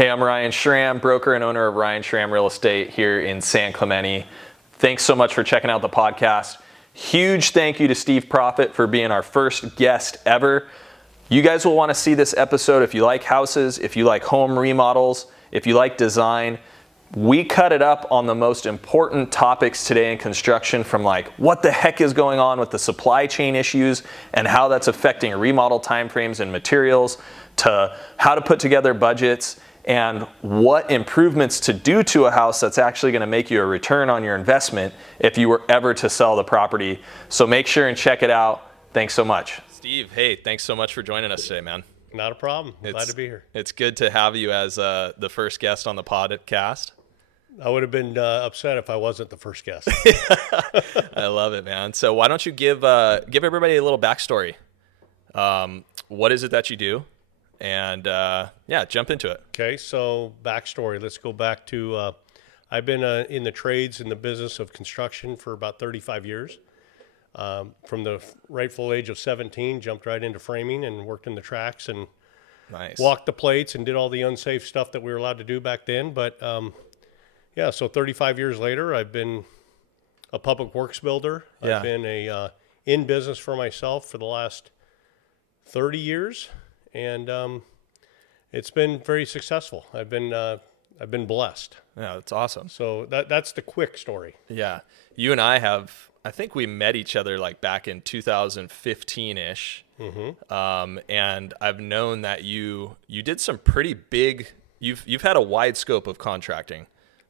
Hey, I'm Ryan Schramm, broker and owner of Ryan Schramm Real Estate here in San Clemente. Thanks so much for checking out the podcast. Huge thank you to Steve Proffitt for being our first guest ever. You guys will want to see this episode if you like houses, if you like home remodels, if you like design. We cut it up on the most important topics today in construction, from like what the heck is going on with the supply chain issues and how that's affecting remodel timeframes and materials, to how to put together budgets and what improvements to do to a house that's actually going to make you a return on your investment if you were ever to sell the property. So make sure and check it out. Thanks so much. Steve, hey, thanks so much for joining us today, man. Not a problem. Glad to be here. It's good to have you as the first guest on the podcast. I would have been upset if I wasn't the first guest. I love it, man. So why don't you give everybody a little backstory? What is it that you do? And jump into it. Okay, so backstory. Let's go back to I've been in the trades, in the business of construction for about 35 years. From the rightful age of 17, jumped right into framing and worked in the tracks and walked the plates and did all the unsafe stuff that we were allowed to do back then. But so 35 years later, I've been a public works builder. Yeah. I've been in business for myself for the last 30 years. And it's been very successful. I've been blessed. Yeah, that's awesome. So that's the quick story. Yeah, you and I think we met each other like back in 2015-ish. Mm-hmm. And I've known that you did some pretty big. You've had a wide scope of contracting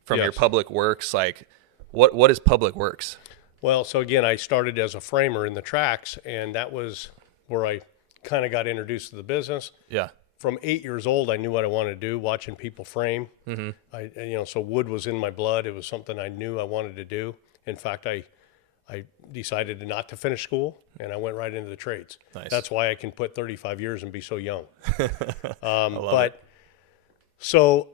from your public works. Like, what is public works? Well, so again, I started as a framer in the tracks, and that was where I kind of got introduced to the business. Yeah. From 8 years old, I knew what I wanted to do, watching people frame. Mm-hmm. So wood was in my blood. It was something I knew I wanted to do. In fact, I decided not to finish school, and I went right into the trades. Nice. That's why I can put 35 years and be so young. So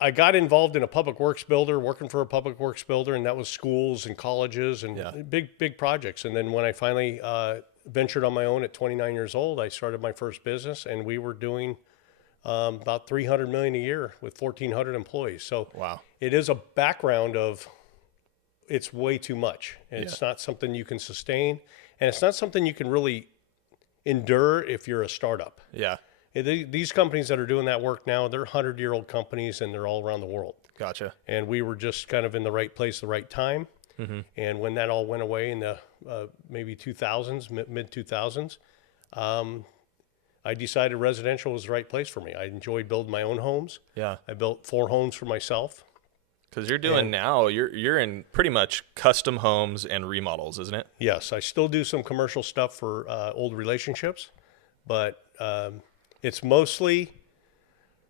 I got involved in a public works builder, working for a public works builder, and that was schools and colleges and big projects. And then when I finally ventured on my own at 29 years old, I started my first business, and we were doing about $300 million a year with 1,400 employees. So It is a background of it's way too much. And it's not something you can sustain, and it's not something you can really endure if you're a startup. Yeah. These companies that are doing that work now, they're 100-year-old companies, and they're all around the world. Gotcha. And we were just kind of in the right place, the right time. Mm-hmm. And when that all went away in the maybe 2000s, mid-2000s, I decided residential was the right place for me. I enjoyed building my own homes. Yeah. I built 4 homes for myself. Because you're doing you're in pretty much custom homes and remodels, isn't it? Yes. I still do some commercial stuff for old relationships, but it's mostly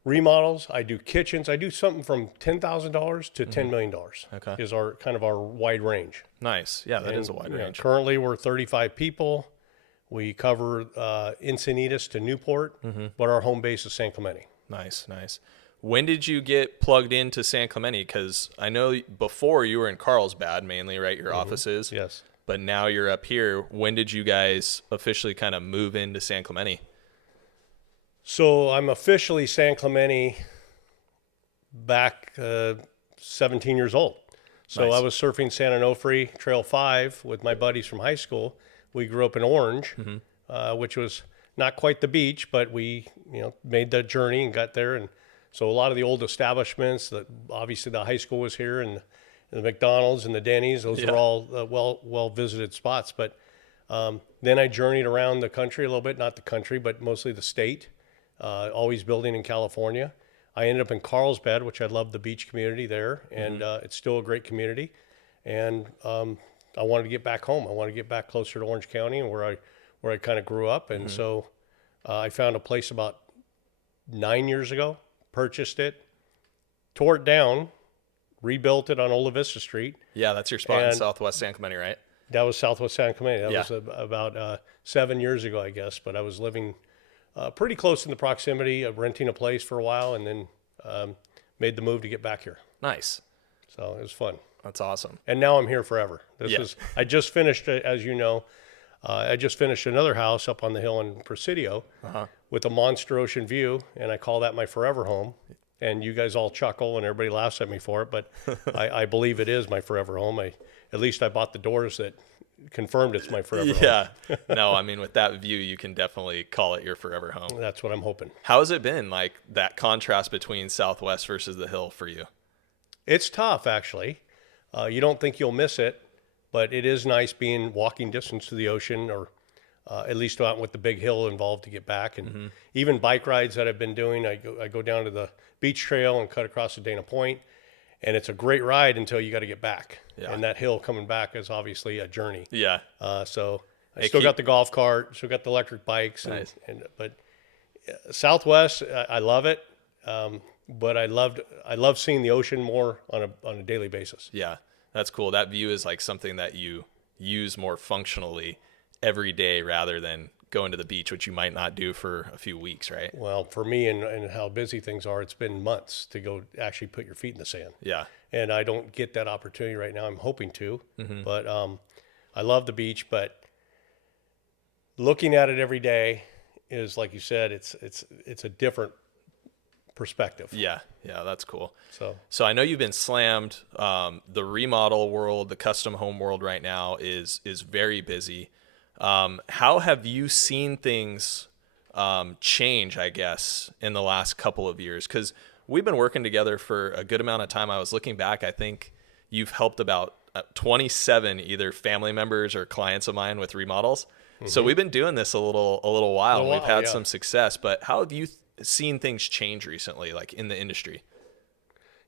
remodels. I do kitchens. I do something from $10,000 to $10 million. Okay. Is our wide range. Nice. Yeah, that is a wide range. Currently, we're 35 people. We cover Encinitas to Newport, but our home base is San Clemente. Nice. When did you get plugged into San Clemente? Because I know before you were in Carlsbad mainly, right? Your offices. Yes. But now you're up here. When did you guys officially kind of move into San Clemente? So I'm officially San Clemente back 17 years old. So nice. I was surfing San Onofre Trail 5 with my buddies from high school. We grew up in Orange, which was not quite the beach, but we made the journey and got there. And so a lot of the old establishments, that obviously the high school was here, and the McDonald's and the Denny's, those were all well visited spots. But then I journeyed around the country a little bit, not the country, but mostly the state. Always building in California. I ended up in Carlsbad, which I love the beach community there, and it's still a great community. And I wanted to get back home. I wanted to get back closer to Orange County and where I kind of grew up. And so I found a place about 9 years ago, purchased it, tore it down, rebuilt it on Ola Vista Street. Yeah, that's your spot in Southwest San Clemente, right? That was Southwest San Clemente. That was about 7 years ago, I guess. But I was living pretty close in the proximity of renting a place for a while, and then made the move to get back here. Nice. So it was fun. That's awesome. And now I'm here forever. I just finished, as you know, I just finished another house up on the hill in Presidio with a monster ocean view, and I call that my forever home. and you guys all chuckle and everybody laughs at me for it, but I believe it is my forever home. At least I bought the doors that confirmed it's my forever home. Yeah. No, I mean, with that view, you can definitely call it your forever home. That's what I'm hoping. How has it been, like that contrast between Southwest versus the Hill for you? It's tough, actually. You don't think you'll miss it, but it is nice being walking distance to the ocean, or at least out with the big hill involved to get back. And even bike rides that I've been doing, I go down to the beach trail and cut across the Dana Point, and it's a great ride until you got to get back. Yeah. And that hill coming back is obviously a journey. Yeah. So I still got the golf cart, still got the electric bikes. Nice. But Southwest, I love it. But I love seeing the ocean more on a daily basis. Yeah, that's cool. That view is like something that you use more functionally every day rather than going to the beach, which you might not do for a few weeks, right? Well, for me and how busy things are, it's been months to go actually put your feet in the sand. Yeah. And I don't get that opportunity right now. I'm hoping to, but I love the beach, but looking at it every day is, like you said, it's a different perspective. Yeah, that's cool. So I know you've been slammed. The remodel world, the custom home world right now is very busy. How have you seen things change, I guess, in the last couple of years? Because we've been working together for a good amount of time. I was looking back. I think you've helped about 27 either family members or clients of mine with remodels. So we've been doing this a little while. We've had some success. But how have you seen things change recently, like in the industry?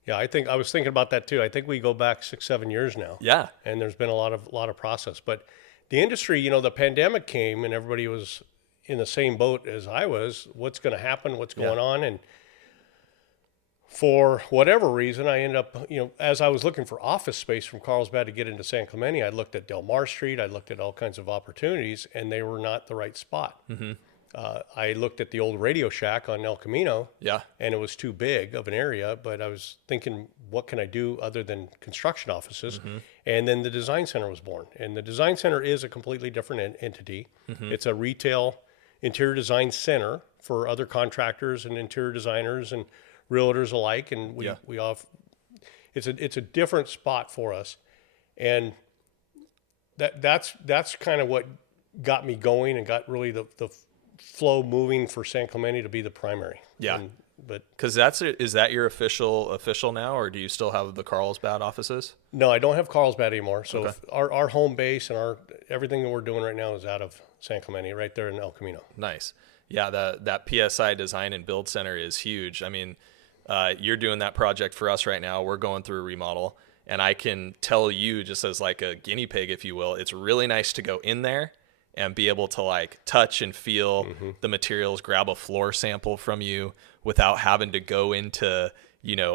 Yeah, I was thinking about that too. I think we go back 6-7 years now. Yeah. And there's been a lot of process. But the industry, the pandemic came and everybody was in the same boat as I was. What's going to happen? What's going on? And for whatever reason, I ended up, as I was looking for office space from Carlsbad to get into San Clemente, I looked at Del Mar Street. I looked at all kinds of opportunities, and they were not the right spot. I looked at the old Radio Shack on El Camino, and it was too big of an area, but I was thinking, what can I do other than construction offices? And then the Design Center was born. And the Design Center is a completely different entity. It's a retail interior design center for other contractors and interior designers and realtors alike. And it's a different spot for us. And that's kind of what got me going and got really the flow moving for San Clemente to be the primary. Yeah. But because is that your official now, or do you still have the Carlsbad offices? No, I don't have Carlsbad anymore. So our home base and everything that we're doing right now is out of San Clemente, right there in El Camino. Nice. Yeah, that PSI Design and Build Center is huge. I mean, you're doing that project for us right now. We're going through a remodel, and I can tell you, just as like a guinea pig, if you will, it's really nice to go in there and be able to like touch and feel the materials, grab a floor sample from you without having to go into,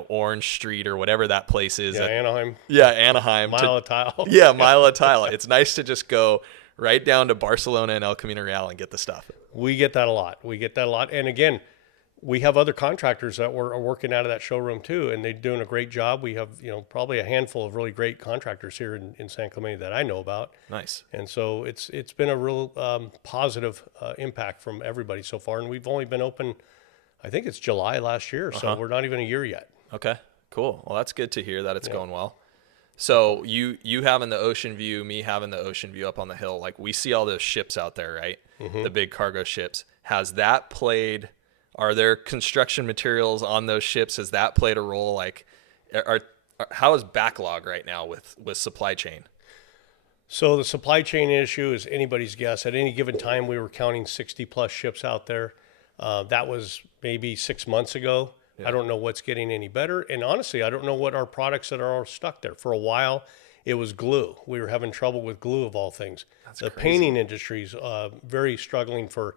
Orange Street or whatever that place is. Yeah, Anaheim. Yeah, Anaheim. Mile of tile. Yeah, Mile of tile. It's nice to just go right down to Barcelona and El Camino Real and get the stuff. We get that a lot. And again, we have other contractors that are working out of that showroom too, and they're doing a great job. We have, probably a handful of really great contractors here in San Clemente that I know about. Nice. And so it's been a real positive impact from everybody so far. And we've only been open, I think it's July last year, so we're not even a year yet. Okay, cool. Well, that's good to hear that it's going well. So you having the ocean view, me having the ocean view up on the hill, like we see all those ships out there, right? The big cargo ships. Are there construction materials on those ships? Has that played a role? Like, how is backlog right now with supply chain? So the supply chain issue is anybody's guess. At any given time, we were counting 60 plus ships out there. That was maybe 6 months ago. Yeah. I don't know what's getting any better. And honestly, I don't know what our products that are stuck there. For a while, it was glue. We were having trouble with glue of all things. The painting industry's very struggling for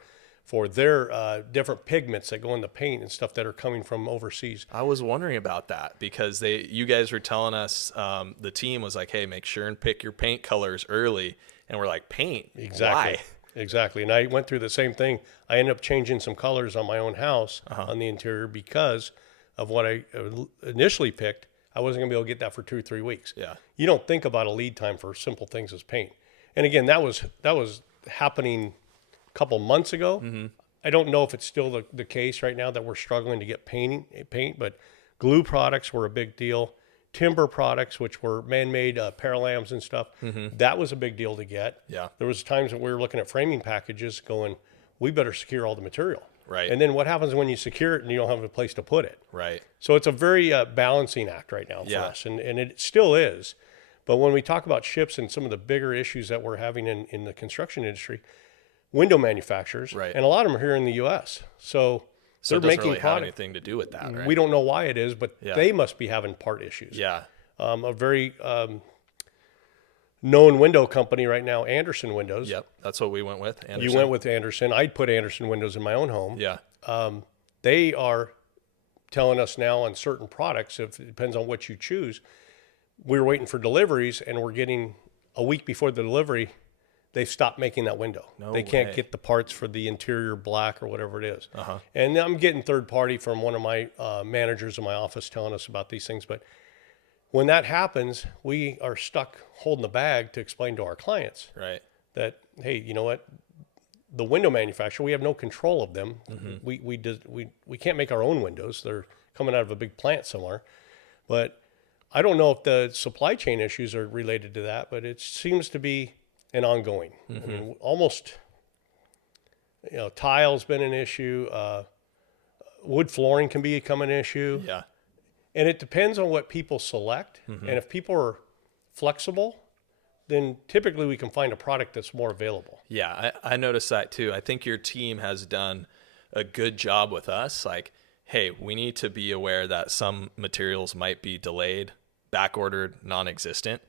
their different pigments that go in the paint and stuff that are coming from overseas. I was wondering about that because you guys were telling us, the team was like, hey, make sure and pick your paint colors early. And we're like, paint? Exactly. Why? Exactly. And I went through the same thing. I ended up changing some colors on my own house on the interior because of what I initially picked. I wasn't going to be able to get that for 2 or 3 weeks. Yeah. You don't think about a lead time for simple things as paint. And again, that was happening a couple months ago. I don't know if it's still the case right now that we're struggling to get paint, but glue products were a big deal. Timber products, which were man-made paralams and stuff, that was a big deal to get. Yeah. There was times that we were looking at framing packages going, we better secure all the material. Right. And then what happens when you secure it and you don't have a place to put it? Right. So it's a very balancing act right now for us, and it still is. But when we talk about ships and some of the bigger issues that we're having in the construction industry, window manufacturers, Right. and a lot of them are here in the U.S., so So it they're doesn't making really have product. anything to do with that, right? We don't know why it is, but Yeah. they must be having part issues. Yeah. A very known window company right now, Anderson Windows. Yep. That's what we went with. You Anderson. went with Anderson. I'd put Anderson Windows in my own home. Yeah. They are telling us now on certain products, if it depends on what you choose, we're waiting for deliveries and we're getting a week before the delivery, they've stopped making that window. They can't way. get the parts for the interior black or whatever it is. Uh-huh. And I'm getting third party from one of my managers in my office telling us about these things. But when that happens, we are stuck holding the bag to explain to our clients Right. that, hey, you know what? The window manufacturer, we have no control of them. We can't make our own windows. They're coming out of a big plant somewhere. But I don't know if the supply chain issues are related to that, but it seems to be an ongoing. I mean, almost, tile's been an issue. Wood flooring can become an issue. Yeah. And it depends on what people select. And if people are flexible, then typically we can find a product that's more available. Yeah, I noticed that too. I think your team has done a good job with us. Like, hey, we need to be aware that some materials might be delayed, back ordered, non-existent.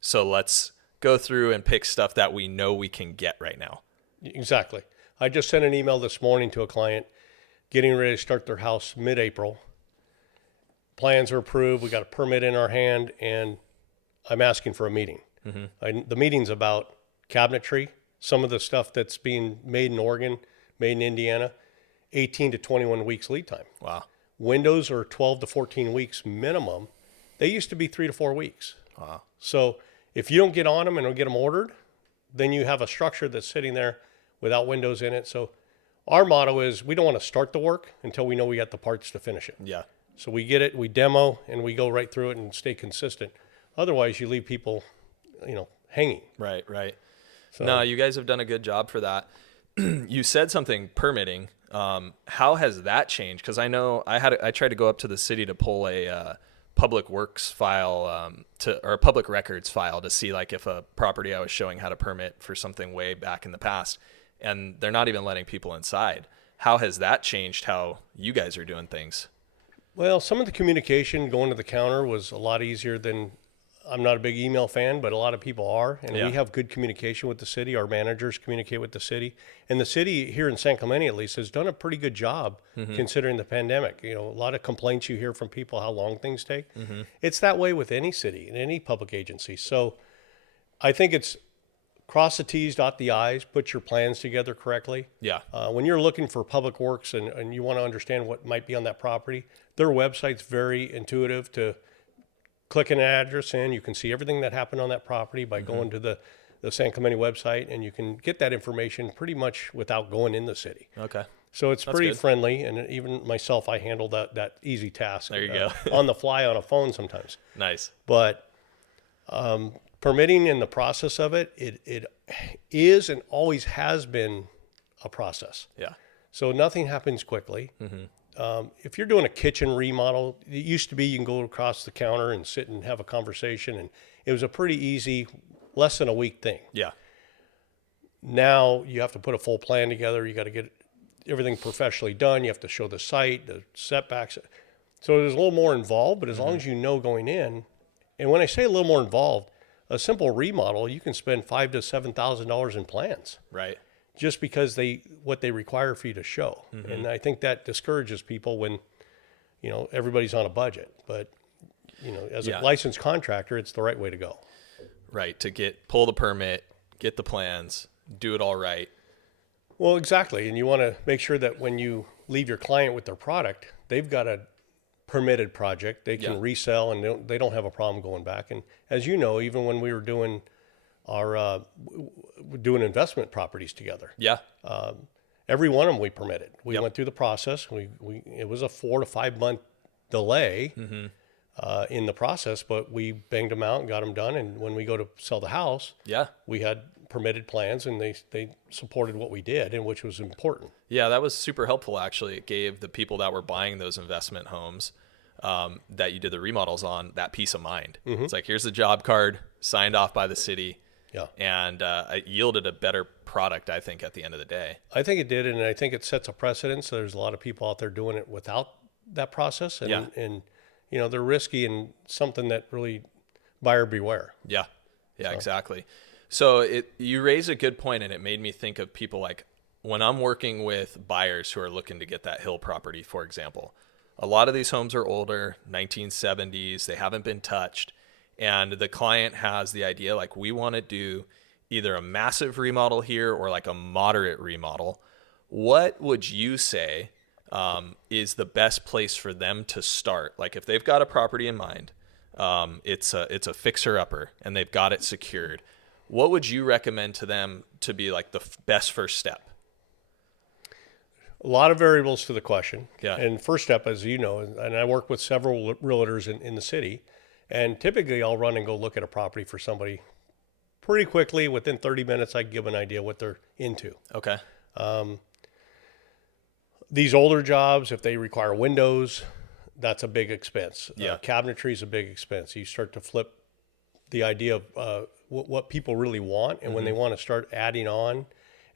So let's go through and pick stuff that we know we can get right now. Exactly. I just sent an email this morning to a client getting ready to start their house mid-April. Plans are approved. We got a permit in our hand, and I'm asking for a meeting. The meeting's about cabinetry, some of the stuff that's being made in Oregon, made in Indiana, 18 to 21 weeks lead time. Wow. Windows are 12 to 14 weeks minimum. They used to be 3 to 4 weeks. Wow. So if you don't get on them and don't get them ordered, then you have a structure that's sitting there without windows in it. So our motto is we don't want to start the work until we know we got the parts to finish it. Yeah. So we get it, we demo, and we go right through it and stay consistent. Otherwise, you leave people, hanging. Right. So, No, you guys have done a good job for that. You said something permitting. How has that changed? Because I know I tried to go up to the city to pull a public works file or a public records file to see like if a property I was showing had a permit for something way back in the past, and they're not even letting people inside. How has that changed how you guys are doing things? well, some of the communication going to the counter was a lot easier than, I'm not a big email fan, but a lot of people are. And Yeah. we have good communication with the city. Our managers communicate with the city. And the city here in San Clemente, at least, has done a pretty good job considering the pandemic. A lot of complaints you hear from people how long things take. It's that way with any city and any public agency. So I think it's cross the T's, dot the I's, put your plans together correctly. Yeah. When you're looking for public works and you want to understand what might be on that property, their website's very intuitive to click an address in. You can see everything that happened on that property by going to the San Clemente website, and you can get that information pretty much without going in the city. Okay. So it's pretty good. friendly, and even myself, I handle that easy task. There you go. On the fly on a phone sometimes. Nice. But permitting and the process of it is and always has been a process. Yeah. So nothing happens quickly. If you're doing a kitchen remodel, it used to be you can go across the counter and sit and have a conversation, and it was a pretty easy, less than a week thing. Yeah. Now you have to put a full plan together. You got to get everything professionally done. You have to show the site, the setbacks. So there's a little more involved, but as long as you know going in, and when I say a little more involved, a simple remodel, you can spend $5,000 to $7,000 in plans. Right. Just because what they require for you to show. And I think that discourages people when, everybody's on a budget. But, as a licensed contractor, it's the right way to go. Right. To pull the permit, get the plans, do it all right. Well, exactly. And you want to make sure that when you leave your client with their product, they've got a permitted project. They can resell, and they don't have a problem going back. And as you know, even when we were doing our doing investment properties together. Yeah. every one of them we permitted. We went through the process. It was a 4 to 5 month delay in the process, but we banged them out and got them done. And when we go to sell the house, we had permitted plans, and they supported what we did, and which was important. Yeah, that was super helpful, actually. It gave the people that were buying those investment homes that you did the remodels on that peace of mind. It's like, here's the job card signed off by the city. And it yielded a better product, I think, at the end of the day. I think it did, and I think it sets a precedence. There's a lot of people out there doing it without that process, and you know, they're risky and something that really buyer beware. Yeah, exactly. So you raise a good point, and it made me think of people like when I'm working with buyers who are looking to get that hill property, for example. A lot of these homes are older, 1970s, they haven't been touched. And the client has the idea, like, we want to do either a massive remodel here or like a moderate remodel. What would you say is the best place for them to start? Like, if they've got a property in mind, it's a fixer-upper, and they've got it secured, what would you recommend to them to be like the best first step? A lot of variables to the question. Yeah. And first step, as you know, and I work with several realtors in the city, and typically I'll run and go look at a property for somebody pretty quickly. Within 30 minutes, I give an idea what they're into. Okay. These older jobs, if they require windows, that's a big expense. Yeah. Cabinetry is a big expense. You start to flip the idea of what people really want, and when they want to start adding on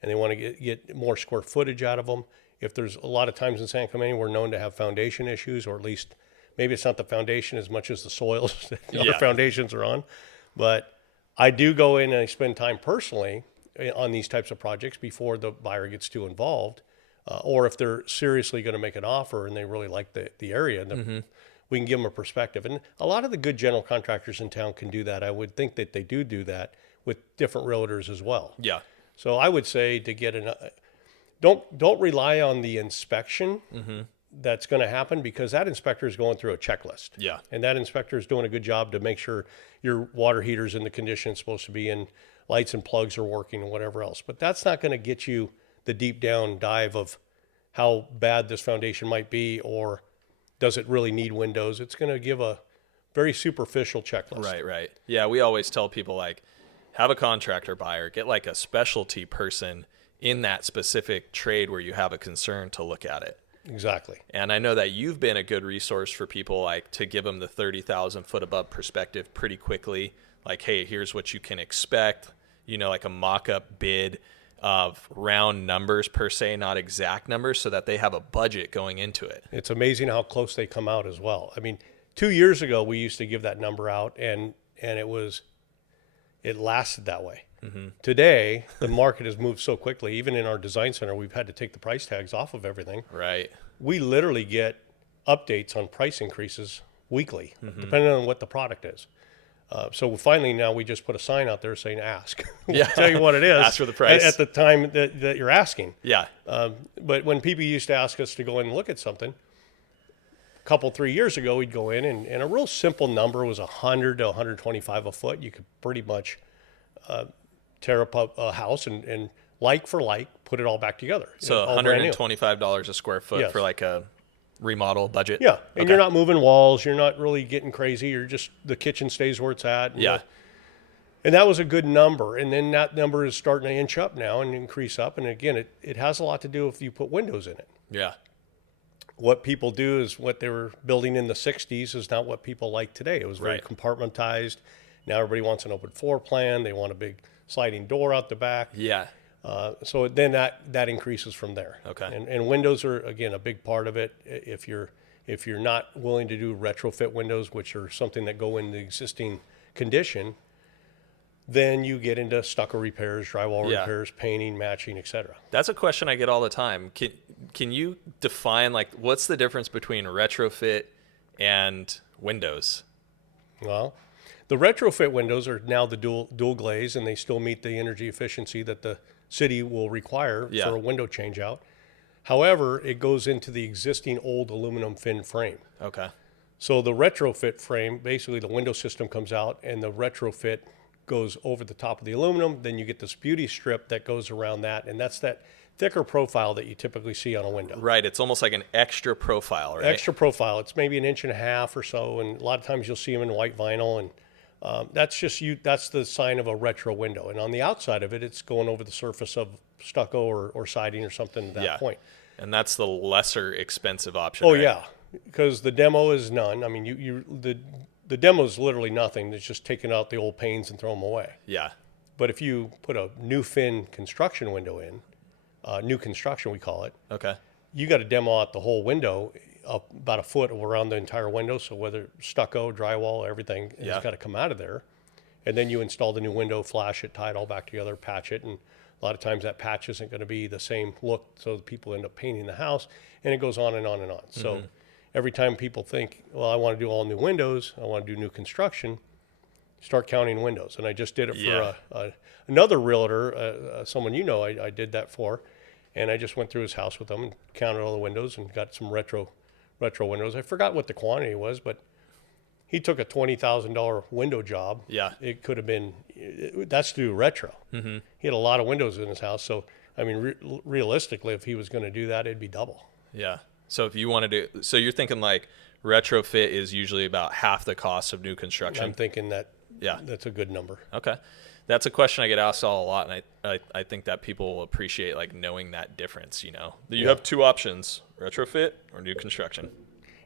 and they want to get more square footage out of them. If there's a lot of times in San Clemente, we're known to have foundation issues, or at least maybe it's not the foundation as much as the soils that our foundations are on. But I do go in and I spend time personally on these types of projects before the buyer gets too involved. Or if they're seriously going to make an offer and they really like the area, we can give them a perspective. And a lot of the good general contractors in town can do that. I would think that they do that with different realtors as well. Yeah. So I would say to get don't rely on the inspection that's going to happen, because that inspector is going through a checklist. Yeah. And that inspector is doing a good job to make sure your water heater's in the condition it's supposed to be in, lights and plugs are working, and whatever else. But that's not going to get you the deep down dive of how bad this foundation might be, or does it really need windows? It's going to give a very superficial checklist. Right. Yeah, we always tell people, like, have a contractor buyer, get like a specialty person in that specific trade where you have a concern to look at it. Exactly. And I know that you've been a good resource for people, like, to give them the 30,000 foot above perspective pretty quickly. Like, hey, here's what you can expect, you know, like a mock-up bid of round numbers per se, not exact numbers, so that they have a budget going into it. It's amazing how close they come out as well. I mean, 2 years ago, we used to give that number out, and it lasted that way. Today, the market has moved so quickly. Even in our design center, we've had to take the price tags off of everything. Right. We literally get updates on price increases weekly, depending on what the product is. So finally now we just put a sign out there saying ask. We'll tell you what it is. Ask for the price. At the time that you're asking. Yeah. But when people used to ask us to go in and look at something, a couple, 3 years ago, we'd go in and a real simple number was 100 to 125 a foot. You could pretty much tear up a house and like for like, put it all back together. So $125 a square foot for like a remodel budget. Yeah. And you're not moving walls. You're not really getting crazy. You're just, the kitchen stays where it's at. And that was a good number. And then that number is starting to inch up now and increase up. And again, it has a lot to do if you put windows in it. Yeah. What people do is what they were building in the 60s is not what people like today. It was very compartmentized. Now everybody wants an open floor plan. They want a big sliding door out the back. Yeah. So then that increases from there. Okay. And windows are, again, a big part of it. If you're not willing to do retrofit windows, which are something that go in the existing condition, then you get into stucco repairs, drywall repairs, painting, matching, etc. That's a question I get all the time. Can you define, like, what's the difference between retrofit and windows? Well, the retrofit windows are now the dual glaze, and they still meet the energy efficiency that the city will require for a window change out. However, it goes into the existing old aluminum fin frame. Okay. So the retrofit frame, basically the window system comes out and the retrofit goes over the top of the aluminum. Then you get this beauty strip that goes around that. And that's that thicker profile that you typically see on a window. Right. It's almost like an extra profile, right? Extra profile. It's maybe 1.5 inches or so, and a lot of times you'll see them in white vinyl, and that's that's the sign of a retro window. And on the outside of it, it's going over the surface of stucco or siding or something at that point. And that's the lesser expensive option. Oh, right? yeah, because the demo is none. I mean, the demo is literally nothing. It's just taking out the old panes and throw them away. Yeah. But if you put a new fin construction window in, new construction we call it, Okay. you got to demo out the whole window up about a foot around the entire window. So whether stucco, drywall, everything has got to come out of there. And then you install the new window, flash it, tie it all back together, patch it. And a lot of times that patch isn't going to be the same look. So the people end up painting the house, and it goes on and on and on. So every time people think, well, I want to do all new windows, I want to do new construction, start counting windows. And I just did it for another realtor, someone I did that for. And I just went through his house with them and counted all the windows and got some retro windows. I forgot what the quantity was, but he took a $20,000 window job. Yeah. It could have been, that's to do retro. Mm-hmm. He had a lot of windows in his house. So, I mean, realistically, if he was going to do that, it'd be double. Yeah. So if you want to do, so you're thinking like retrofit is usually about half the cost of new construction. I'm thinking that's a good number. Okay. That's a question I get asked all a lot, and I think that people will appreciate like knowing that difference. You have two options: retrofit or new construction.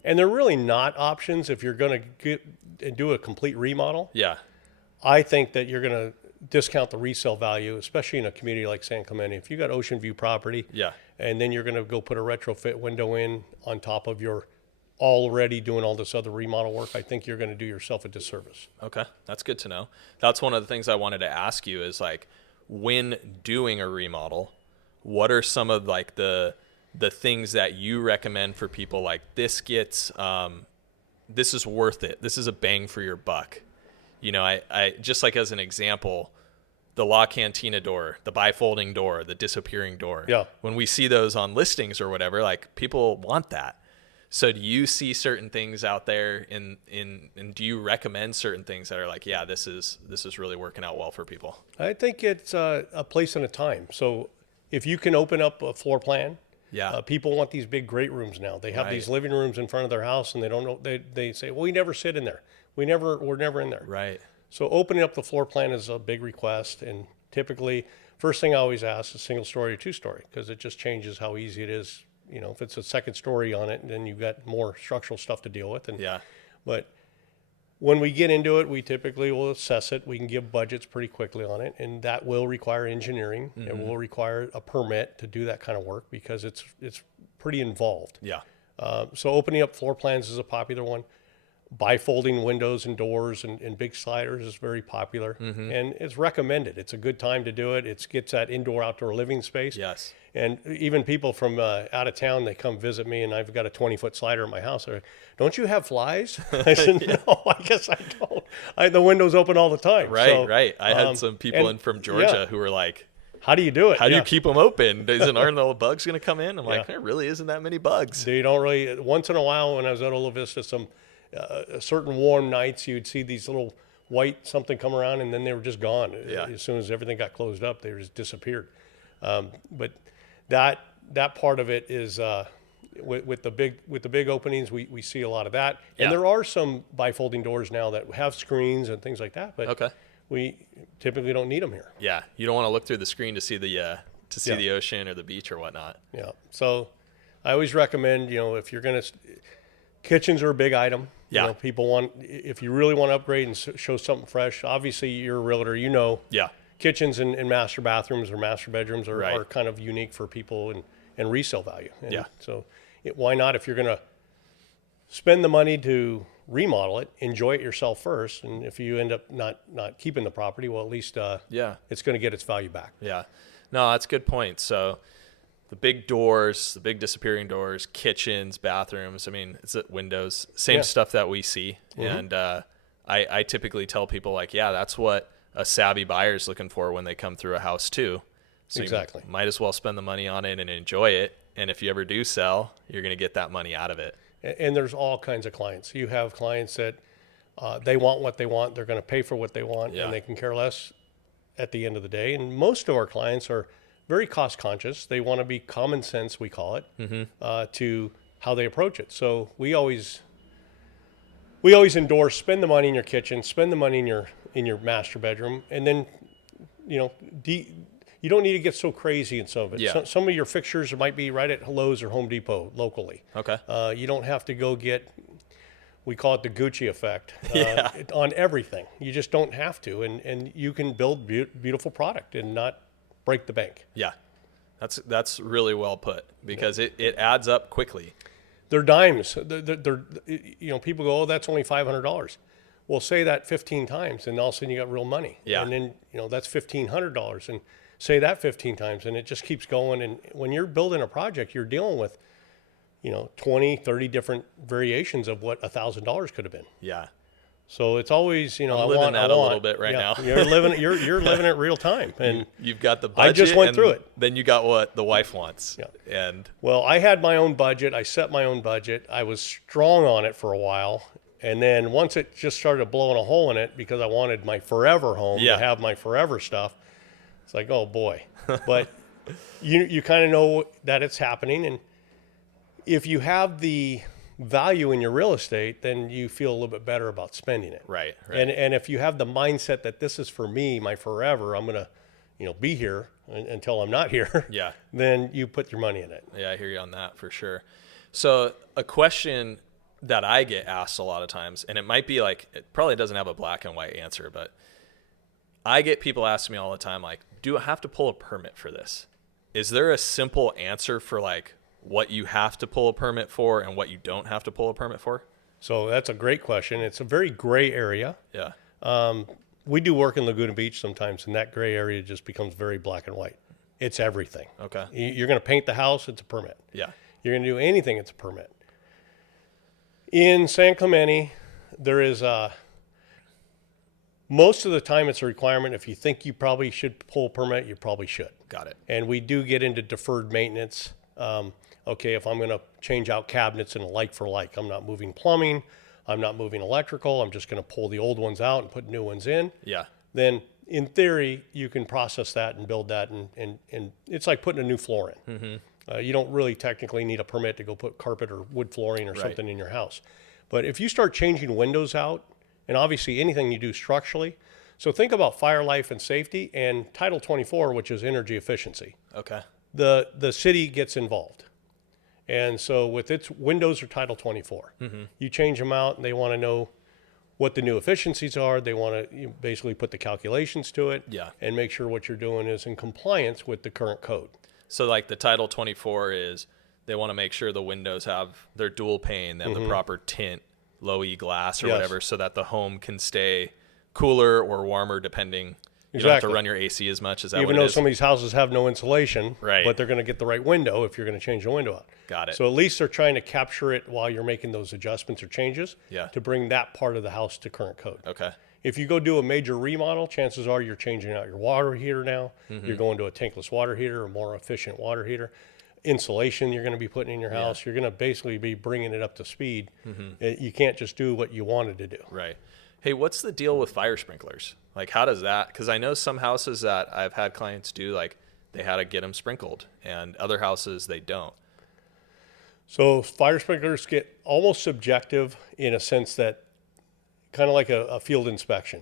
And they're really not options if you're going to do a complete remodel. Yeah. I think that you're going to discount the resale value, especially in a community like San Clemente. If you got ocean view property, and then you're going to go put a retrofit window in on top of your already doing all this other remodel work, I think you're going to do yourself a disservice. Okay, that's good to know. That's one of the things I wanted to ask you is like, when doing a remodel, what are some of like the things that you recommend for people? Like this this is worth it. This is a bang for your buck. I just like as an example, the La Cantina door, the bifolding door, the disappearing door. Yeah. When we see those on listings or whatever, like people want that. So do you see certain things out there and do you recommend certain things that are like, yeah, this is really working out well for people? I think it's a place and a time. So if you can open up a floor plan, people want these big great rooms now. They have these living rooms in front of their house and they don't know, they say, well, we never sit in there. We're never in there. Right. So opening up the floor plan is a big request. And typically first thing I always ask is single story or two story, because it just changes how easy it is. If it's a second story on it, then you've got more structural stuff to deal with. But when we get into it, we typically will assess it. We can give budgets pretty quickly on it, and that will require engineering. Mm-hmm. It will require a permit to do that kind of work because it's pretty involved. Yeah. So opening up floor plans is a popular one. Bifolding windows and doors and big sliders is very popular, and it's recommended. It's a good time to do it. It gets that indoor-outdoor living space. Yes. And even people from out of town, they come visit me, and I've got a 20-foot slider in my house. They're like, don't you have flies? I said, no, I guess I don't. The window's open all the time. Right. I had some people in from Georgia who were like, how do you do it? How do you keep them open? Aren't all the bugs going to come in? I'm like, there really isn't that many bugs. They don't really. Once in a while, when I was at Ola Vista, certain warm nights, you'd see these little white something come around, and then they were just gone. As soon as everything got closed up, they just disappeared. But that part of it is with the big openings, we see a lot of that. And there are some bifolding doors now that have screens and things like that, but we typically don't need them here. Yeah, you don't want to look through the screen to see the ocean or the beach or whatnot. Yeah, so I always recommend, if you're gonna, kitchens are a big item. Yeah, people want, if you really want to upgrade and show something fresh. Obviously, you're a realtor, Yeah. Kitchens and master bathrooms or master bedrooms are kind of unique for people and resale value. And so why not, if you're going to spend the money to remodel it, enjoy it yourself first. And if you end up not keeping the property, well, at least it's going to get its value back. Yeah. No, that's a good point. So the big doors, the big disappearing doors, kitchens, bathrooms, I mean, it's windows, same stuff that we see. Mm-hmm. And I typically tell people like, that's what a savvy buyer is looking for when they come through a house too. So exactly. You might as well spend the money on it and enjoy it. And if you ever do sell, you're going to get that money out of it. And there's all kinds of clients. You have clients that they want what they want. They're going to pay for what they want, and they can care less at the end of the day. And most of our clients are very cost conscious. They want to be common sense, we call it, to how they approach it. So we always endorse spend the money in your kitchen, spend the money in your master bedroom, and then you don't need to get so crazy in some of it. Yeah. Some of your fixtures might be right at Lowe's or Home Depot locally. Okay. You don't have to go get, we call it the Gucci effect, Yeah. on everything. You just don't have to, and you can build beautiful product and not break the bank. Yeah. That's really well put, because it adds up quickly. They're dimes. They're people go, oh, that's only $500. Well, say that 15 times, and all of a sudden you got real money. Yeah. And then, that's $1,500, and say that 15 times, and it just keeps going. And when you're building a project, you're dealing with, 20, 30 different variations of what $1,000 could have been. Yeah. So it's always, I'm living that a little bit right now. You're living it real time. And you've got the budget. I just went through it. Then you got what the wife wants. Yeah. And well, I had my own budget. I set my own budget. I was strong on it for a while. And then once it just started blowing a hole in it, because I wanted my forever home to have my forever stuff, it's like, oh boy. But you kind of know that it's happening. And if you have the value in your real estate, then you feel a little bit better about spending it. Right. And if you have the mindset that this is for me, my forever, I'm going to, be here until I'm not here. Yeah. Then you put your money in it. Yeah, I hear you on that for sure. So a question that I get asked a lot of times, and it might be like, it probably doesn't have a black and white answer, but I get people asking me all the time, like, do I have to pull a permit for this? Is there a simple answer for like what you have to pull a permit for and what you don't have to pull a permit for? So that's a great question. It's a very gray area. Yeah. We do work in Laguna Beach sometimes, and that gray area just becomes very black and white. It's everything. Okay. You're going to paint the house, it's a permit. Yeah. You're going to do anything, it's a permit. In San Clemente, there is most of the time it's a requirement. If you think you probably should pull a permit, you probably should. Got it. And we do get into deferred maintenance. Okay, if I'm going to change out cabinets in a like for like, I'm not moving plumbing, I'm not moving electrical, I'm just going to pull the old ones out and put new ones in. Yeah. Then in theory, you can process that and build that, and it's like putting a new floor in. Mm-hmm. You don't really technically need a permit to go put carpet or wood flooring or something in your house. But if you start changing windows out, and obviously anything you do structurally, so think about fire, life, and safety, and Title 24, which is energy efficiency. Okay. The city gets involved. And so with its windows are Title 24. Mm-hmm. You change them out, and they want to know what the new efficiencies are. They want to basically put the calculations to it, and make sure what you're doing is in compliance with the current code. So like the Title 24 is they want to make sure the windows have their dual pane, they have the proper tint, low E glass or whatever, so that the home can stay cooler or warmer depending. You don't have to run your AC as much. Is that even what it though is? some of these houses have no insulation, Right. but they're going to get the right window if you're going to change the window out. Got it. So at least they're trying to capture it while you're making those adjustments or changes to bring that part of the house to current code. Okay. If you go do a major remodel, chances are you're changing out your water heater now. You're going to a tankless water heater, a more efficient water heater. Insulation you're going to be putting in your house. You're going to basically be bringing it up to speed. You can't just do what you wanted to do. Right. Hey, what's the deal with fire sprinklers? Like, how does that? Because I know some houses that I've had clients do, like, they had to get them sprinkled, and other houses they don't. So fire sprinklers get almost subjective in a sense that kind of like a field inspection.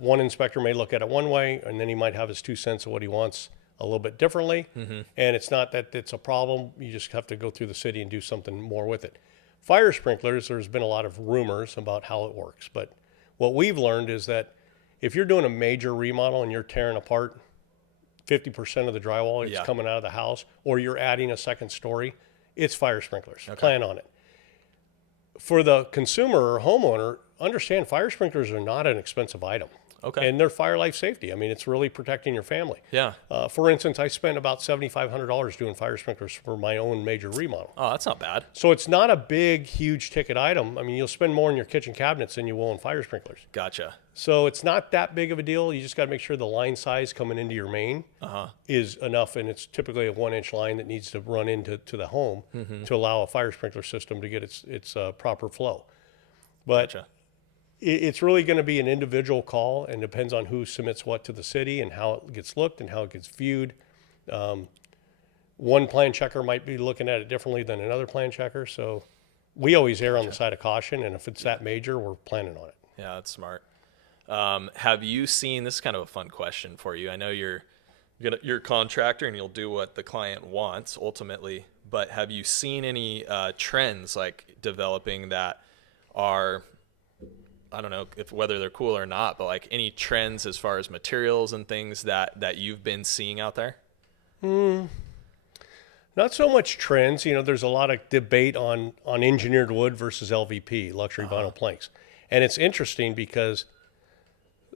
One inspector may look at it one way, and then he might have his 2 cents of what he wants a little bit differently. And it's not that it's a problem. You just have to go through the city and do something more with it. Fire sprinklers, there's been a lot of rumors about how it works. But what we've learned is that if you're doing a major remodel and you're tearing apart 50% of the drywall that's coming out of the house, or you're adding a second story, it's fire sprinklers. Plan on it. For the consumer or homeowner, understand fire sprinklers are not an expensive item. Okay. And they're fire life safety. I mean, it's really protecting your family. Yeah. For instance, I spent about $7,500 doing fire sprinklers for my own major remodel. Oh, that's not bad. So it's not a big, huge ticket item. I mean, you'll spend more in your kitchen cabinets than you will in fire sprinklers. Gotcha. So it's not that big of a deal. You just got to make sure the line size coming into your main is enough, and it's typically a 1-inch line that needs to run into the home to allow a fire sprinkler system to get its proper flow. But it's really going to be an individual call, and depends on who submits what to the city and how it gets looked and how it gets viewed. One plan checker might be looking at it differently than another plan checker. So we always err on the side of caution. And if it's that major, we're planning on it. Yeah, that's smart. Have you seen, this is kind of a fun question for you. I know you're a contractor and you'll do what the client wants ultimately, but have you seen any trends like developing that are, I don't know whether they're cool or not, but like any trends as far as materials and things that you've been seeing out there? Not so much trends. There's a lot of debate on engineered wood versus LVP, luxury vinyl planks. And it's interesting because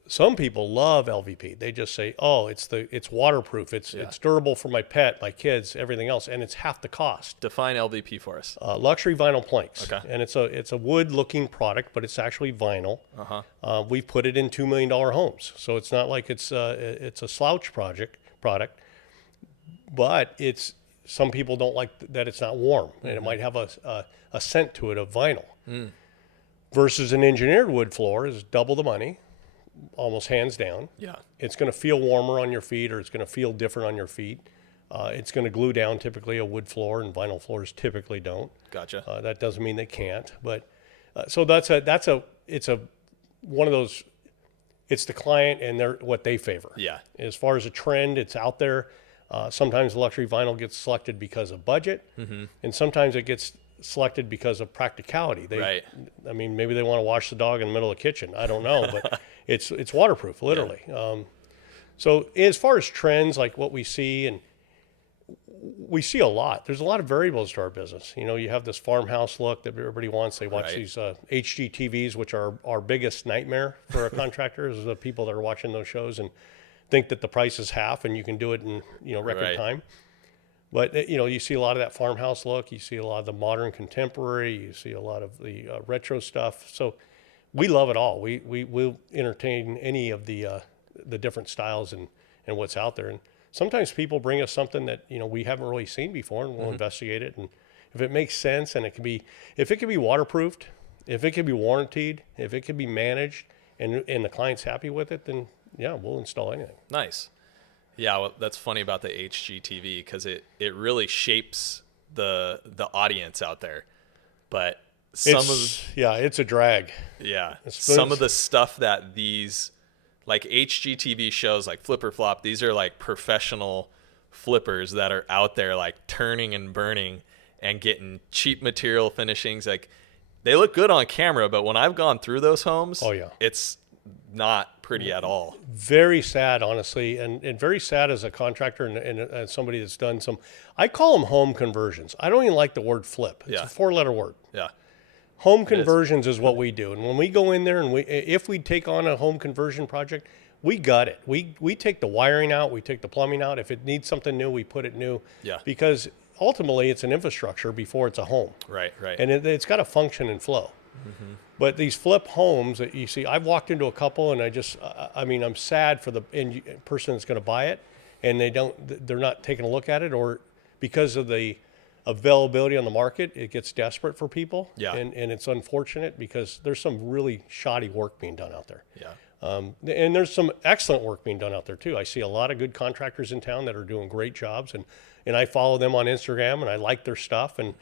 some people love LVP. They just say, "Oh, it's waterproof. It's durable for my pet, my kids, everything else, and it's half the cost." Define LVP for us. Luxury vinyl planks. Okay. And it's a wood-looking product, but it's actually vinyl. We've put it in $2 million homes, so it's not like it's a slouch product. But some people don't like that it's not warm, and it might have a scent to it of vinyl. Versus an engineered wood floor is double the money, almost hands down. Yeah. It's going to feel warmer on your feet, or it's going to feel different on your feet. It's going to glue down typically a wood floor, and vinyl floors typically don't. Gotcha. That doesn't mean they can't, but so it's one of those. It's the client and what they favor. Yeah. As far as a trend, it's out there. Sometimes luxury vinyl gets selected because of budget, and sometimes it gets selected because of practicality. Right. I mean, maybe they want to wash the dog in the middle of the kitchen. I don't know, but it's waterproof, literally. Yeah. So as far as trends, like what we see, and we see a lot. There's a lot of variables to our business. You have this farmhouse look that everybody wants. They watch these HGTVs, which are our biggest nightmare for a contractor, is the people that are watching those shows and think that the price is half and you can do it in record time. But you see a lot of that farmhouse look. You see a lot of the modern contemporary. You see a lot of the retro stuff. So we love it all. We'll entertain any of the different styles and what's out there. And sometimes people bring us something that we haven't really seen before, and we'll investigate it. And if it makes sense, and if it can be waterproofed, if it can be warranted, if it can be managed, and the client's happy with it, then yeah, we'll install anything. Nice. Yeah, well, that's funny about the HGTV because it really shapes the audience out there. But it's a drag. Yeah. Some of the stuff that these like HGTV shows like Flip or Flop, these are like professional flippers that are out there like turning and burning and getting cheap material finishings. Like they look good on camera, but when I've gone through those homes, it's not pretty at all. Very sad, honestly, and very sad as a contractor and somebody that's done some, I call them home conversions. I don't even like the word flip. It's a 4-letter word. Yeah. Home conversions is what we do. And when we go in there and if we take on a home conversion project, we gut it. We take the wiring out, we take the plumbing out. If it needs something new, we put it new. Yeah. Because ultimately it's an infrastructure before it's a home. Right. And it's got to function and flow. But these flip homes that you see, I've walked into a couple and I'm sad for the person that's going to buy it, and they're not taking a look at it, or because of the availability on the market, it gets desperate for people. Yeah. And it's unfortunate because there's some really shoddy work being done out there. Yeah. And there's some excellent work being done out there too. I see a lot of good contractors in town that are doing great jobs, and I follow them on Instagram and I like their stuff, and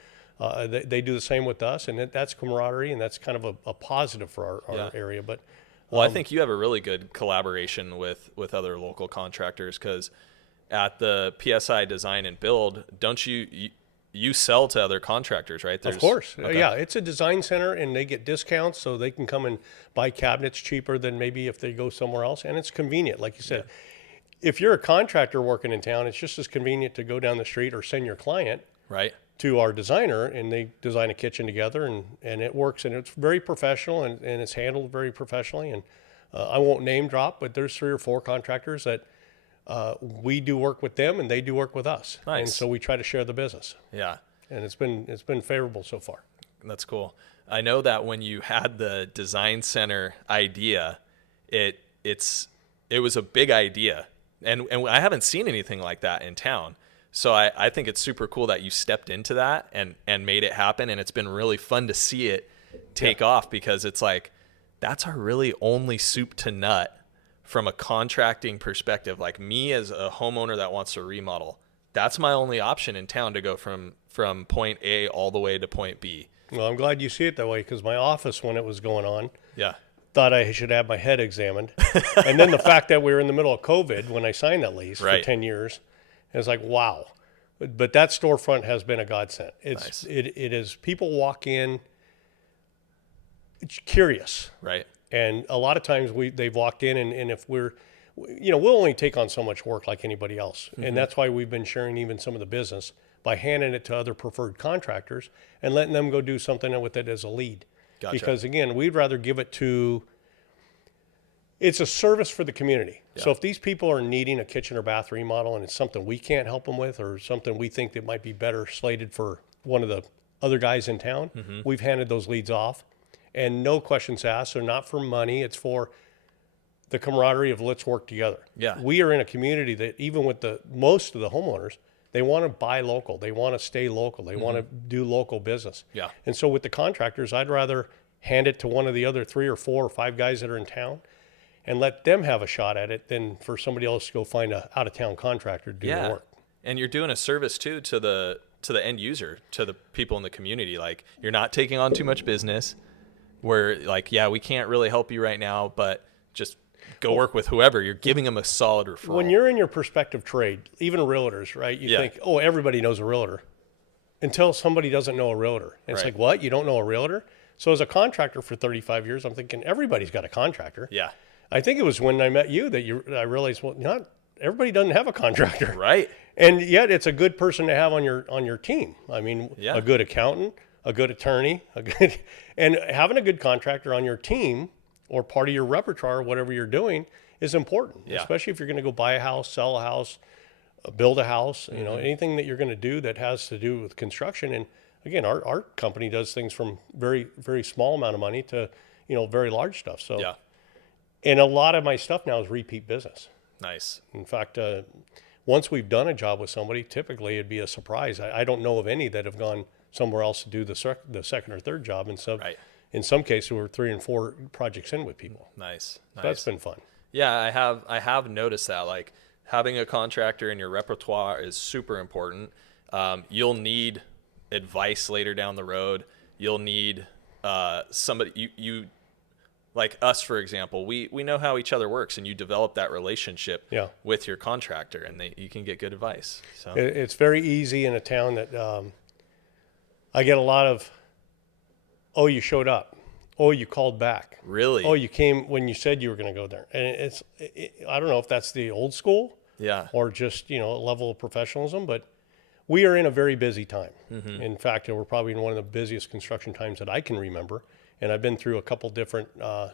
they do the same with us, and that's camaraderie, and that's kind of a positive for our area. But I think you have a really good collaboration with other local contractors, because at the PSI Design and Build, don't you sell to other contractors, right? Of course. Okay. Yeah, it's a design center, and they get discounts, so they can come and buy cabinets cheaper than maybe if they go somewhere else, and it's convenient. Like you said, if you're a contractor working in town, it's just as convenient to go down the street or send your client to our designer, and they design a kitchen together, and it works, and it's very professional, and it's handled very professionally. And I won't name drop, but there's 3 or 4 contractors that we do work with them, and they do work with us. Nice. And so we try to share the business. Yeah. And it's been favorable so far. That's cool. I know that when you had the design center idea, it was a big idea, and I haven't seen anything like that in town. So I think it's super cool that you stepped into that and made it happen. And it's been really fun to see it take off, because it's like, that's our really only soup to nut from a contracting perspective, like me as a homeowner that wants to remodel, that's my only option in town to go from point A all the way to point B. Well, I'm glad you see it that way, because my office, when it was going on, Yeah. thought I should have my head examined. And then the fact that we were in the middle of COVID when I signed that lease Right. for 10 years, it was like, wow. But that storefront has been a godsend. Nice. It is, people walk in curious. Right. And a lot of times they've walked in, and if we'll only take on so much work like anybody else. Mm-hmm. And that's why we've been sharing even some of the business by handing it to other preferred contractors and letting them go do something with it as a lead. Gotcha. Because again, we'd rather give it to, it's a service for the community. Yeah. So if these people are needing a kitchen or bath remodel and it's something we can't help them with, or something we think that might be better slated for one of the other guys in town, Mm-hmm. we've handed those leads off. And no questions asked. They're not for money. It's for the camaraderie of let's work together. Yeah. We are in a community that even with most of the homeowners, they want to buy local. They want to stay local. They want to do local business. Yeah. And so with the contractors, I'd rather hand it to one of the other 3 or 4 or 5 guys that are in town and let them have a shot at it than for somebody else to go find a out-of-town contractor to do the work. And you're doing a service too to the end user, to the people in the community. Like, you're not taking on too much business. Where, like, yeah, we can't really help you right now, but just go work with whoever. You're giving them a solid referral. When you're in your prospective trade, even realtors, right? You think, oh, everybody knows a realtor, until somebody doesn't know a realtor. And it's like, what? You don't know a realtor? So as a contractor for 35 years, I'm thinking everybody's got a contractor. Yeah. I think it was when I met you that I realized, well, not everybody doesn't have a contractor. Right. And yet it's a good person to have on your team. I mean, Yeah. a good accountant, a good attorney, and having a good contractor on your team or part of your repertoire, whatever you're doing, is important. Yeah. Especially if you're going to go buy a house, sell a house, build a house, anything that you're going to do that has to do with construction. And again, our company does things from very, very small amount of money to, very large stuff. So, Yeah. And a lot of my stuff now is repeat business. Nice. In fact, once we've done a job with somebody, typically it'd be a surprise. I don't know of any that have gone somewhere else to do the second or third job. And so in some cases, we're 3 and 4 projects in with people. Nice. So that's been fun. Yeah, I have noticed that. Like, having a contractor in your repertoire is super important. You'll need advice later down the road. You'll need somebody, you like us, for example, we know how each other works, and you develop that relationship with your contractor, and you can get good advice. So it's very easy in a town that I get a lot of, oh, you showed up. Oh, you called back. Really? Oh, you came when you said you were going to go there. And I don't know if that's the old school or just, a level of professionalism, but we are in a very busy time. Mm-hmm. In fact, we're probably in one of the busiest construction times that I can remember. And I've been through a couple different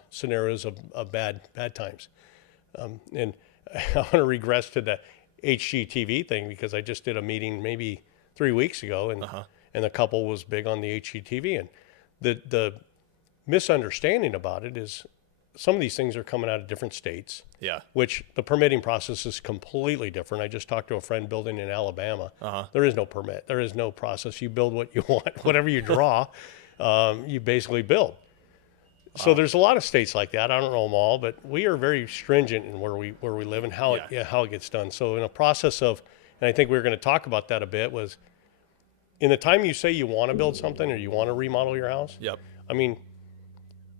scenarios of bad times. And I want to regress to the HGTV thing, because I just did a meeting maybe 3 weeks ago, and the couple was big on the HGTV. And the misunderstanding about it is some of these things are coming out of different states, which the permitting process is completely different. I just talked to a friend building in Alabama. There is no permit. There is no process. You build what you want. Whatever you draw, you basically build. So there's a lot of states like that. I don't know them all, but we are very stringent in where we live and how it gets done. So in a process of, and I think we were going to talk about that a bit, was in the time you say you want to build something or you want to remodel your house. Yep. I mean,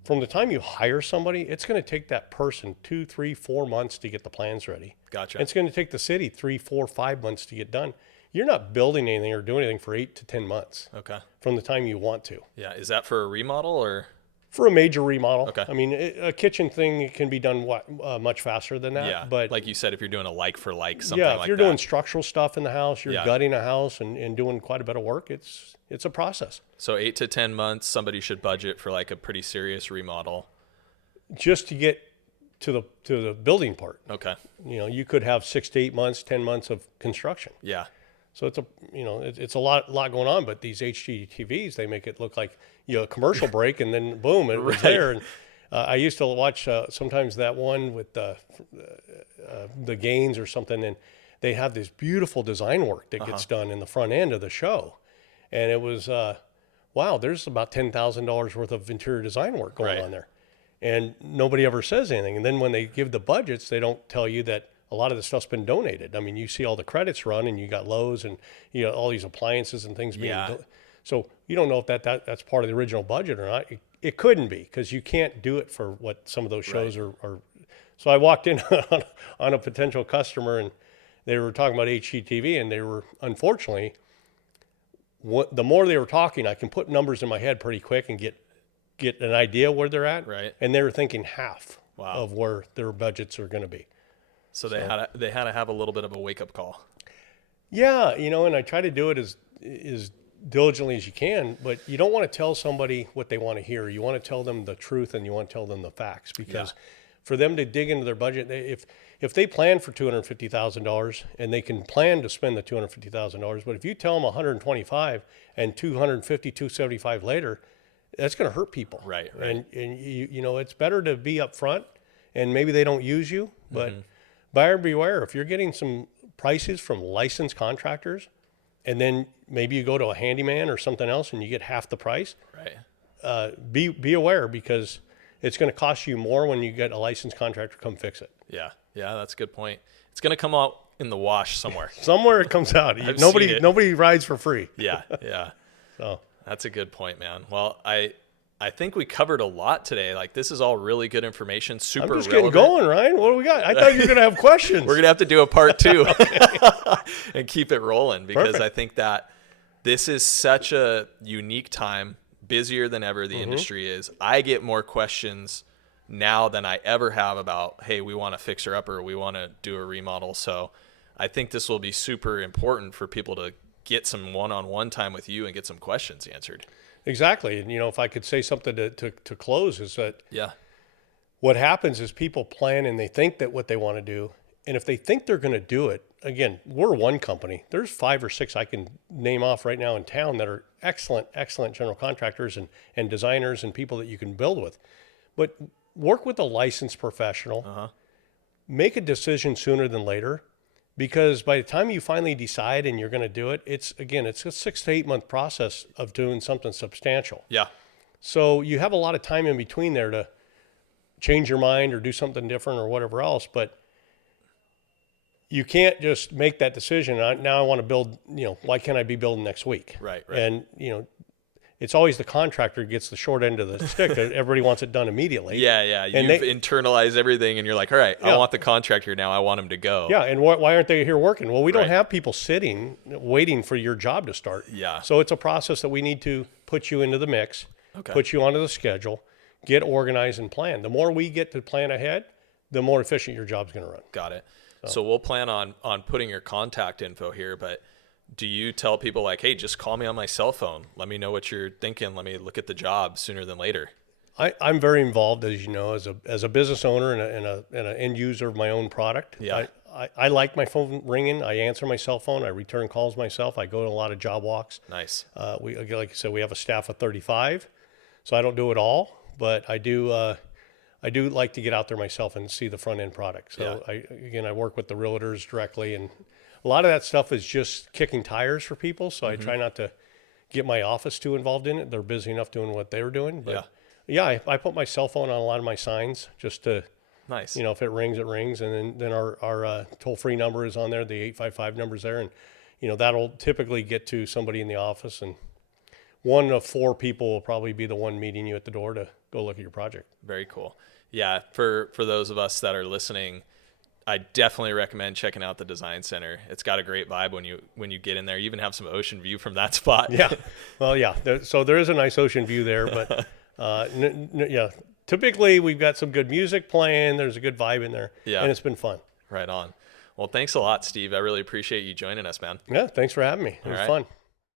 from the time you hire somebody, it's going to take that person 2, 3, 4 months to get the plans ready. Gotcha. And it's going to take the city 3, 4, 5 months to get done. You're not building anything or doing anything for 8 to 10 months. Okay. From the time you want to. Yeah. Is that for a remodel or? For a major remodel. Okay. I mean, a kitchen thing can be done much faster than that. Yeah. But like you said, if you're doing a like for like, something like that. Yeah, if you're doing structural stuff in the house, you're gutting a house and doing quite a bit of work, it's a process. So 8 to 10 months, somebody should budget for like a pretty serious remodel. Just to get to the building part. Okay. You could have 6 to 8 months, 10 months of construction. Yeah. So it's a lot going on, but these HGTVs, they make it look like a commercial break and then boom, it was there. And I used to watch sometimes that one with the Gaines or something, and they have this beautiful design work that gets done in the front end of the show, and it was wow, there's about $10,000 worth of interior design work going on there. and nobody ever says anything. And then when they give the budgets, they don't tell you that a lot of the stuff's been donated. I mean, you see all the credits run, and you got Lowe's and all these appliances and things being. So you don't know if that's part of the original budget or not. It couldn't be, because you can't do it for what some of those shows are. So I walked in on a potential customer, and they were talking about HGTV, and they were, unfortunately, the more they were talking, I can put numbers in my head pretty quick and get an idea where they're at. Right. And they were thinking half of where their budgets are going to be. So they had to have a little bit of a wake up call. Yeah, and I try to do it as diligently as you can, but you don't want to tell somebody what they want to hear. You want to tell them the truth, and you want to tell them the facts, because for them to dig into their budget, if they plan for $250,000 and they can plan to spend the $250,000, but if you tell them 125 and 250, 275 later, that's going to hurt people. Right. And it's better to be upfront, and maybe they don't use you, but buyer beware. If you're getting some prices from licensed contractors, and then maybe you go to a handyman or something else and you get half the price, right? Be aware, because it's going to cost you more when you get a licensed contractor come fix it. Yeah, that's a good point. It's going to come out in the wash somewhere. Somewhere it comes out. Nobody rides for free. Yeah. So that's a good point, man. Well, I think we covered a lot today. Like, this is all really good information, super relevant. I'm just getting going, Ryan. What do we got? I thought you were going to have questions. We're going to have to do a part 2 and keep it rolling, because I think that this is such a unique time, busier than ever the industry is. I get more questions now than I ever have about, hey, we want to fix her up, or we want to do a remodel. So I think this will be super important for people to get some one-on-one time with you and get some questions answered. Exactly. And, if I could say something to close, is that what happens is people plan and they think that what they want to do. And if they think they're going to do it, again, we're one company. There's 5 or 6 I can name off right now in town that are excellent general contractors and designers and people that you can build with. But work with a licensed professional. Make a decision sooner than later. Because by the time you finally decide and you're going to do it, it's a 6 to 8 month process of doing something substantial. Yeah. So you have a lot of time in between there to change your mind or do something different or whatever else. But you can't just make that decision. Now I want to build, why can't I be building next week? Right. And, it's always the contractor who gets the short end of the stick. Everybody wants it done immediately. Yeah. You've internalized everything, and you're like, all right, I want the contractor now. I want him to go. Yeah, and why aren't they here working? Well, we don't have people sitting, waiting for your job to start. Yeah. So it's a process that we need to put you into the mix, put you onto the schedule, get organized and plan. The more we get to plan ahead, the more efficient your job's going to run. Got it. So we'll plan on putting your contact info here, but do you tell people like, hey, just call me on my cell phone. Let me know what you're thinking. Let me look at the job sooner than later. I'm very involved, as you know, as a business owner and an end user of my own product. Yeah. I like my phone ringing. I answer my cell phone. I return calls myself. I go to a lot of job walks. Nice. Like I said, we have a staff of 35, so I don't do it all, but I do like to get out there myself and see the front end product. So I work with the realtors directly, and a lot of that stuff is just kicking tires for people. So I try not to get my office too involved in it. They're busy enough doing what they're doing. But I put my cell phone on a lot of my signs just to, nice. If it rings, it rings. And then our toll-free number is on there. The 855 number's there. And, that'll typically get to somebody in the office. And 1 of 4 people will probably be the one meeting you at the door to go look at your project. Very cool. Yeah. For those of us that are listening, I definitely recommend checking out the Design Center. It's got a great vibe when you get in there. You even have some ocean view from that spot. Yeah. Well, yeah. So there is a nice ocean view there, but typically we've got some good music playing. There's a good vibe in there. Yeah. And it's been fun. Right on. Well, thanks a lot, Steve. I really appreciate you joining us, man. Yeah. Thanks for having me. It was fun.